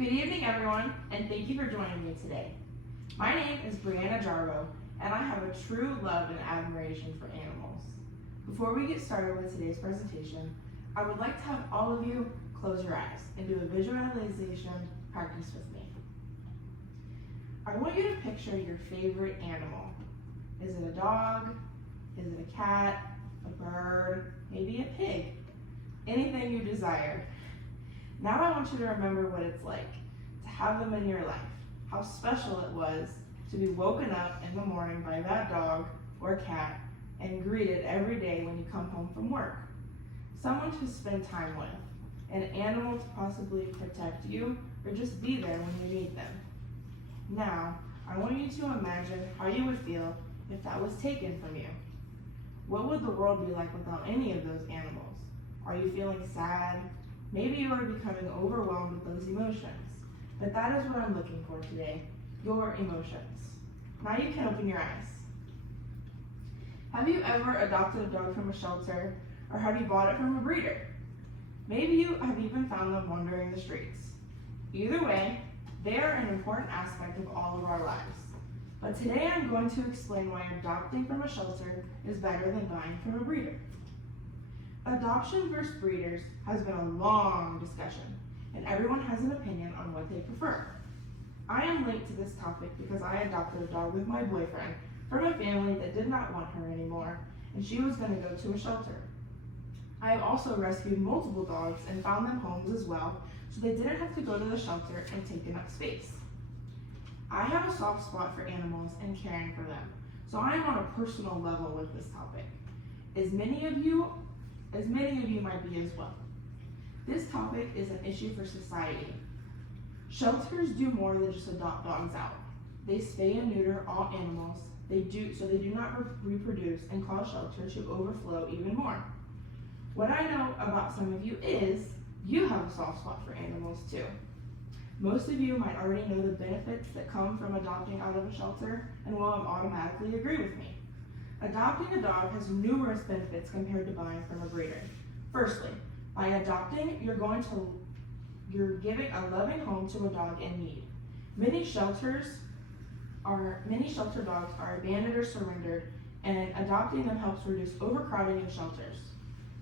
Good evening, everyone, and thank you for joining me today. My name is Breanna Jarboe, and I have a true love and admiration for animals. Before we get started with today's presentation, I would like to have all of you close your eyes and do a visualization practice with me. I want you to picture your favorite animal. Is it a dog? Is it a cat? A bird? Maybe a pig? Anything you desire. Now I want you to remember what it's like to have them in your life, how special it was to be woken up in the morning by that dog or cat and greeted every day when you come home from work. Someone to spend time with, an animal to possibly protect you or just be there when you need them. Now, I want you to imagine how you would feel if that was taken from you. What would the world be like without any of those animals? Are you feeling sad? Maybe you are becoming overwhelmed with those emotions. But that is what I'm looking for today, your emotions. Now you can open your eyes. Have you ever adopted a dog from a shelter, or have you bought it from a breeder? Maybe you have even found them wandering the streets. Either way, they are an important aspect of all of our lives. But today I'm going to explain why adopting from a shelter is better than buying from a breeder. Adoption versus breeders has been a long discussion, and everyone has an opinion on what they prefer. I am linked to this topic because I adopted a dog with my boyfriend from a family that did not want her anymore, and she was going to go to a shelter. I have also rescued multiple dogs and found them homes as well, so they didn't have to go to the shelter and take up space. I have a soft spot for animals and caring for them, so I am on a personal level with this topic. As many of you might be as well. This topic is an issue for society. Shelters do more than just adopt dogs out. They spay and neuter all animals, so they do not reproduce and cause shelter to overflow even more. What I know about some of you is you have a soft spot for animals too. Most of you might already know the benefits that come from adopting out of a shelter and will automatically agree with me. Adopting a dog has numerous benefits compared to buying from a breeder. Firstly, by adopting, you're giving a loving home to a dog in need. Many shelter dogs are abandoned or surrendered, and adopting them helps reduce overcrowding in shelters.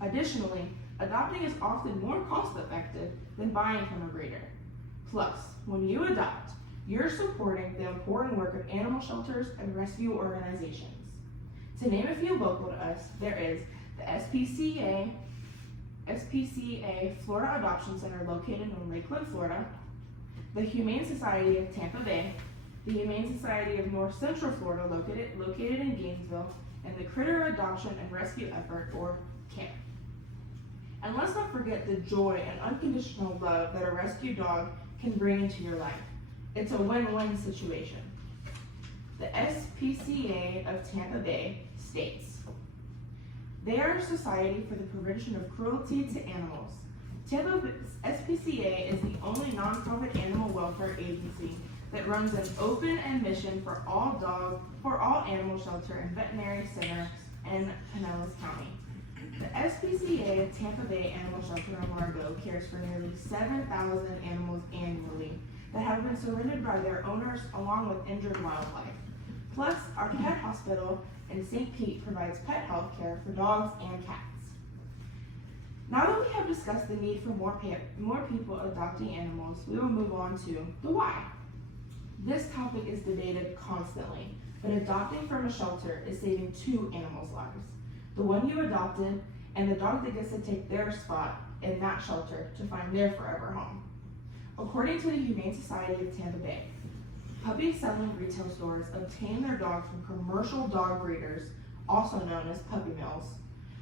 Additionally, adopting is often more cost-effective than buying from a breeder. Plus, when you adopt, you're supporting the important work of animal shelters and rescue organizations. To name a few local to us, there is the SPCA Florida Adoption Center located in Lakeland, Florida, the Humane Society of Tampa Bay, the Humane Society of North Central Florida located in Gainesville, and the Critter Adoption and Rescue Effort, or CARE. And let's not forget the joy and unconditional love that a rescue dog can bring into your life. It's a win-win situation. The SPCA of Tampa Bay states, they are a society for the prevention of cruelty to animals. Tampa SPCA is the only nonprofit animal welfare agency that runs an open admission for all animal shelter and veterinary center in Pinellas County. The SPCA of Tampa Bay Animal Shelter in Largo cares for nearly 7,000 animals annually that have been surrendered by their owners along with injured wildlife. Plus, our pet hospital in St. Pete provides pet health care for dogs and cats. Now that we have discussed the need for more people adopting animals, we will move on to the why. This topic is debated constantly, but adopting from a shelter is saving two animals' lives. The one you adopted and the dog that gets to take their spot in that shelter to find their forever home. According to the Humane Society of Tampa Bay, puppy selling retail stores obtain their dogs from commercial dog breeders, also known as puppy mills,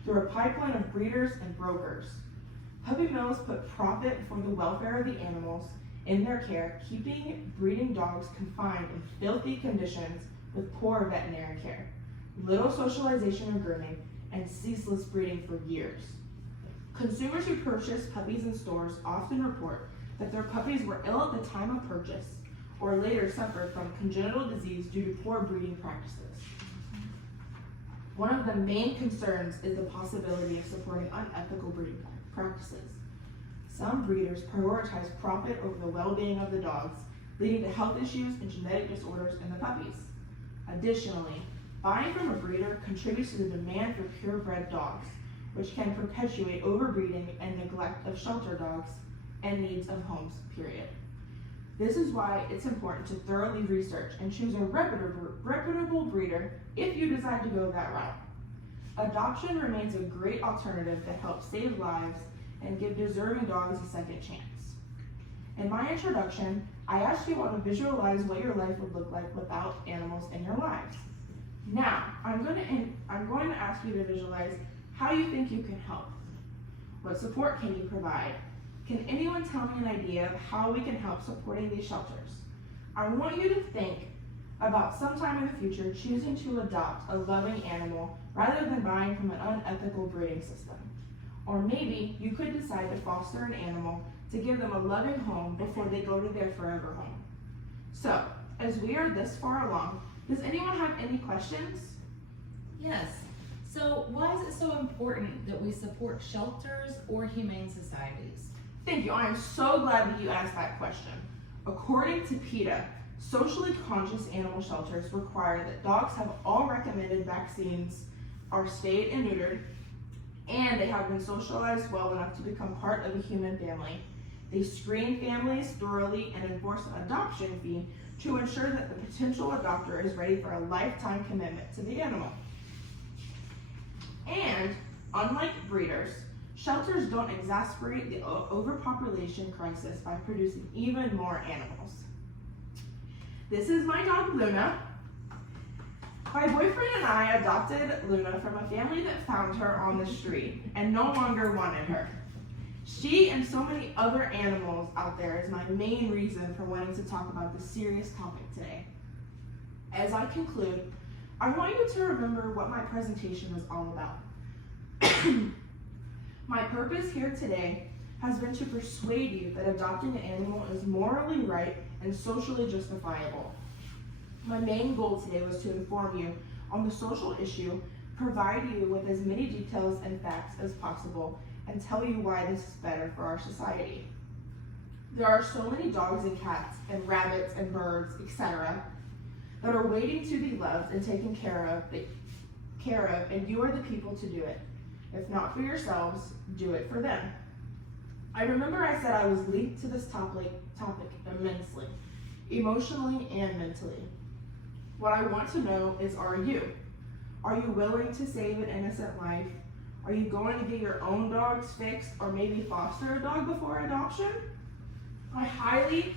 through a pipeline of breeders and brokers. Puppy mills put profit for the welfare of the animals in their care, keeping breeding dogs confined in filthy conditions with poor veterinary care, little socialization or grooming, and ceaseless breeding for years. Consumers who purchase puppies in stores often report that their puppies were ill at the time of purchase or later suffered from congenital disease due to poor breeding practices. One of the main concerns is the possibility of supporting unethical breeding practices. Some breeders prioritize profit over the well-being of the dogs, leading to health issues and genetic disorders in the puppies. Additionally, buying from a breeder contributes to the demand for purebred dogs, which can perpetuate overbreeding and neglect of shelter dogs and needs of homes, period. This is why it's important to thoroughly research and choose a reputable breeder if you decide to go that route. Adoption remains a great alternative that helps save lives and give deserving dogs a second chance. In my introduction, I asked you all to visualize what your life would look like without animals in your lives. Now, I'm going to ask you to visualize how you think you can help. What support can you provide? Can anyone tell me an idea of how we can help supporting these shelters? I want you to think about sometime in the future choosing to adopt a loving animal rather than buying from an unethical breeding system. Or maybe you could decide to foster an animal to give them a loving home before they go to their forever home. So, as we are this far along, does anyone have any questions? Yes. So why is it so important that we support shelters or humane societies? Thank you. I am so glad that you asked that question. According to PETA, socially conscious animal shelters require that dogs have all recommended vaccines, are spayed and neutered, and they have been socialized well enough to become part of a human family. They screen families thoroughly and enforce an adoption fee to ensure that the potential adopter is ready for a lifetime commitment to the animal. And, unlike breeders, shelters don't exacerbate the overpopulation crisis by producing even more animals. This is my dog Luna. My boyfriend and I adopted Luna from a family that found her on the street and no longer wanted her. She and so many other animals out there is my main reason for wanting to talk about this serious topic today. As I conclude, I want you to remember what my presentation was all about. My purpose here today has been to persuade you that adopting an animal is morally right and socially justifiable. My main goal today was to inform you on the social issue, provide you with as many details and facts as possible, and tell you why this is better for our society. There are so many dogs and cats and rabbits and birds, etc., that are waiting to be loved and taken care of, and you are the people to do it. If not for yourselves, do it for them. I remember I said I was linked to this topic immensely, emotionally and mentally. What I want to know is, are you? Are you willing to save an innocent life? Are you going to get your own dogs fixed or maybe foster a dog before adoption? I highly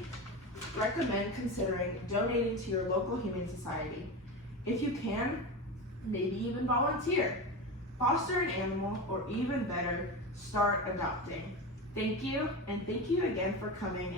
recommend considering donating to your local humane society. If you can, maybe even volunteer. Foster an animal, or even better, start adopting. Thank you, and thank you again for coming and